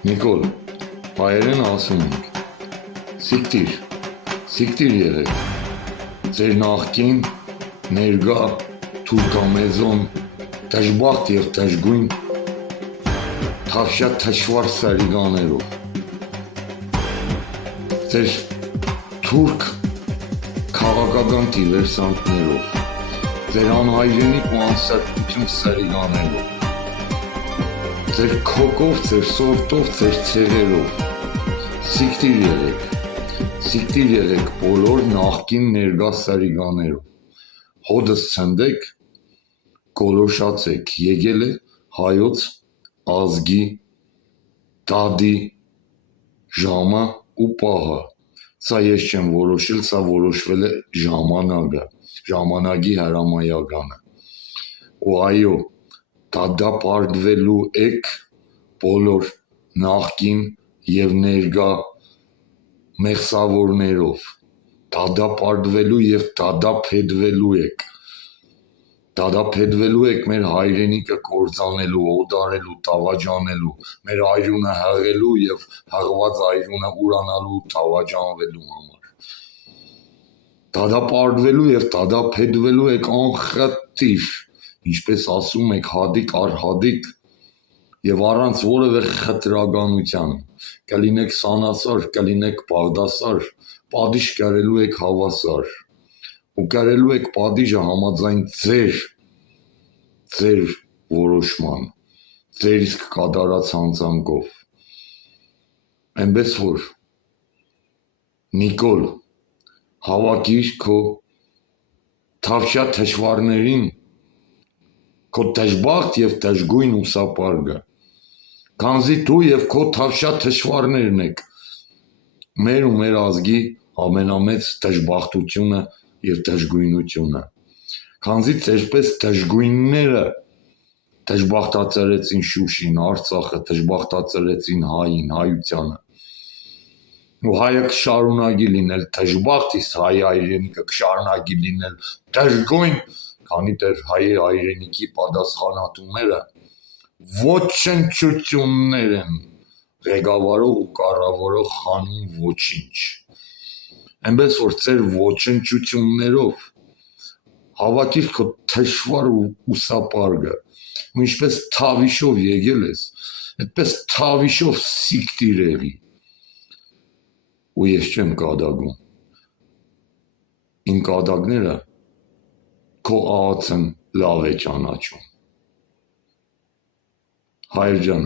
Նիկոլ, հայերեն ասում ենք, սիկտիր եղեք, ձեր նախկին, ներգա, թուրքամեզոն, դժբախտ և դժգույն, թավշյա թշվար սարիգաներով, ձեր թուրք քաղաքական դիվերսանտներով, ձեր անհայրենիք ու անսրբություն սարիգաներով, ձեր քոկով, ձեր սորտով, ձեր ցեղերով, սիկտիր եղեք բոլոր նախկին ներգա սարիգաներով, հոդս ցնդեք, գոլոշացեք, եկել է հայոց ազգի դադի ժամը ու պահը, սա ես չեմ որոշել, սա որոշվել է ժամանակի հրամայականը, ու այո, դադապարտվելու եք բոլոր նախկին և ներգա մեղսավորներով, դադապարտվելու և դադապետվելու եք մեր հայրենիքը կործանելու, օդարելու, տավաճանելու, մեր այրունը հղելու և հղված այրունը ուրանալու ու տավաճանվելու համար, դադապարտվելու և դադապետվելու եք անխտիր, ինչպես ասում եք հադիկ առ հադիկ և առանց որևէ խտրականության, կլինեք սանասար, կլինեք բաղդասար, պատիժ կրելու եք հավասար ու կրելու եք պատիժը համաձայն ձեր որոշման, ձեր իսկ կատարած հանցանքով, այնպես որ Նիկոլ, հավաքիր քո թավշյա թշվառներին, քո դժբախտ և դժգույն ուսապարկը, քանզի դու և քո թավշյա թշվառներն եք մեր ու մեր ազգի ամենամեծ դժբախտությունը և դժգույնությունը, քանզի ձերպես դժգույնները դժբախտացրեցին Շուշին, Արցախը, դժբախտացրեցին հային, հայությանը, ու հայը կշարունակի լինել դժբախտ, իսկ հայ հայրենիքը կշարունակի լինել դժգույն, քանի դեռ հայ հայրենիքի պատասխանատուները ոչնչություններ են ղեկավարող ու կառավարող հանուն ոչինչ, այնպես որ ձեր ոչնչություններով հավաքիր քո թշվառ ուսապարկը, ու ինչպես թավիշով եկել ես, այդպես թավիշով սիկտիր եղի, ու ես չեմ կատաղում, իմ կատակները քո աղացն լավ է ճանաչում, հայր ջան,